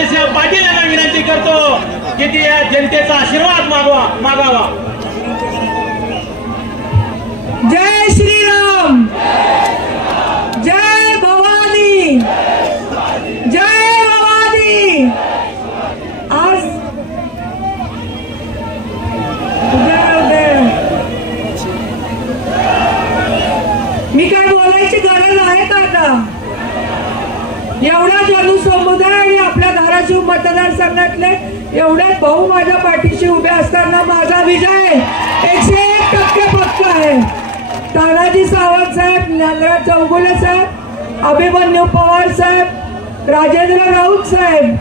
राजेसाहेब पाटील यांना विनंती करतो की ती या जनतेचा आशीर्वाद मागावा। जय श्रीराम, जय भवानी, जय भवानी। आज मी काय बोलायची गरज आहे का आता? एवढा जनसमुदाय आणि आपल्या धाराशिव मतदारसंघातले एवढे भाऊ माझ्या पाठीशी उभे असताना माझा विजय 101% पक्का आहे। तानाजी सावंत साहेब, ज्ञानराज चौगुले साहेब, अभिमन्यू पवार साहेब, राजेंद्र राऊत साहेब,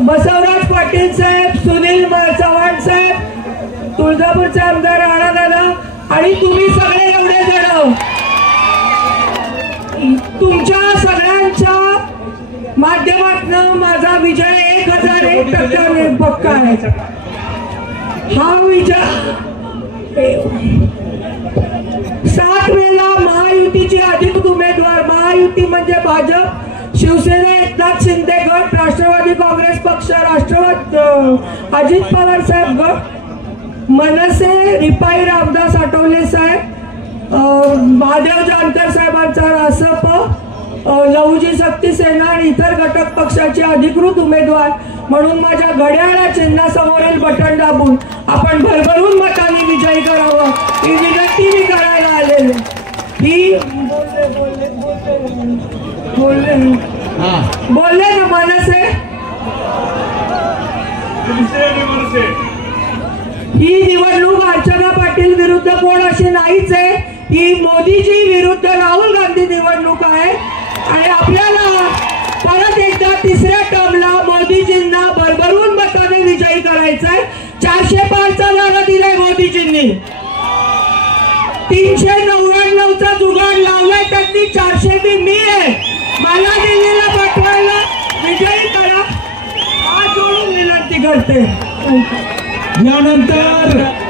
बसवराज पाटील साहेब, सुनील चव्हाण साहेब, तुळजापूरचे आमदार राणादादा आणि तुम्ही सगळे एवढे जण, तुमच्या सगळ्यांच्या माध्यमातून माझा विजय 1001% पक्का आहे। हा विजय 7 मेला महायुतीची अधिकृत उमेदवार, महायुती म्हणजे भाजप, शिवसेना, एकनाथ शिंदे गट, राष्ट्रवादी काँग्रेस पक्ष, राष्ट्रवादी अजित पवार साहेब गट, मनसे रिपाई रामदास आठवले साहेब, महादेव जानकर साहेबांचा रासप, लहुजी शक्ती सेना आणि इतर घटक पक्षाचे अधिकृत उमेदवार म्हणून माझ्या घड्याळा चिन्हासमोरील बटन दाबून आपण भरभरून मतांनी विजयी करावा ही विनंती मी करायला आलेले। ही बोलले ना मनसे, ही निवडणूक अर्चना पाटील विरुद्ध कोण अशी नाहीच आहे, ही मोदीजी विरुद्ध राहुल गांधी निवडणूक आहे आणि आपल्याला परत एकदा तिसऱ्या टर्मला मोदीजींना भरभरून मताने विजयी करायचंय। 405चा जागा दिलाय मोदीजींनी, 399चा जुगाड लावलाय त्यांनी, 400 बी मी आहे, मला दिल्लीला पाठवायला विजयी करा हात जोडून विनंती करते। यानंतर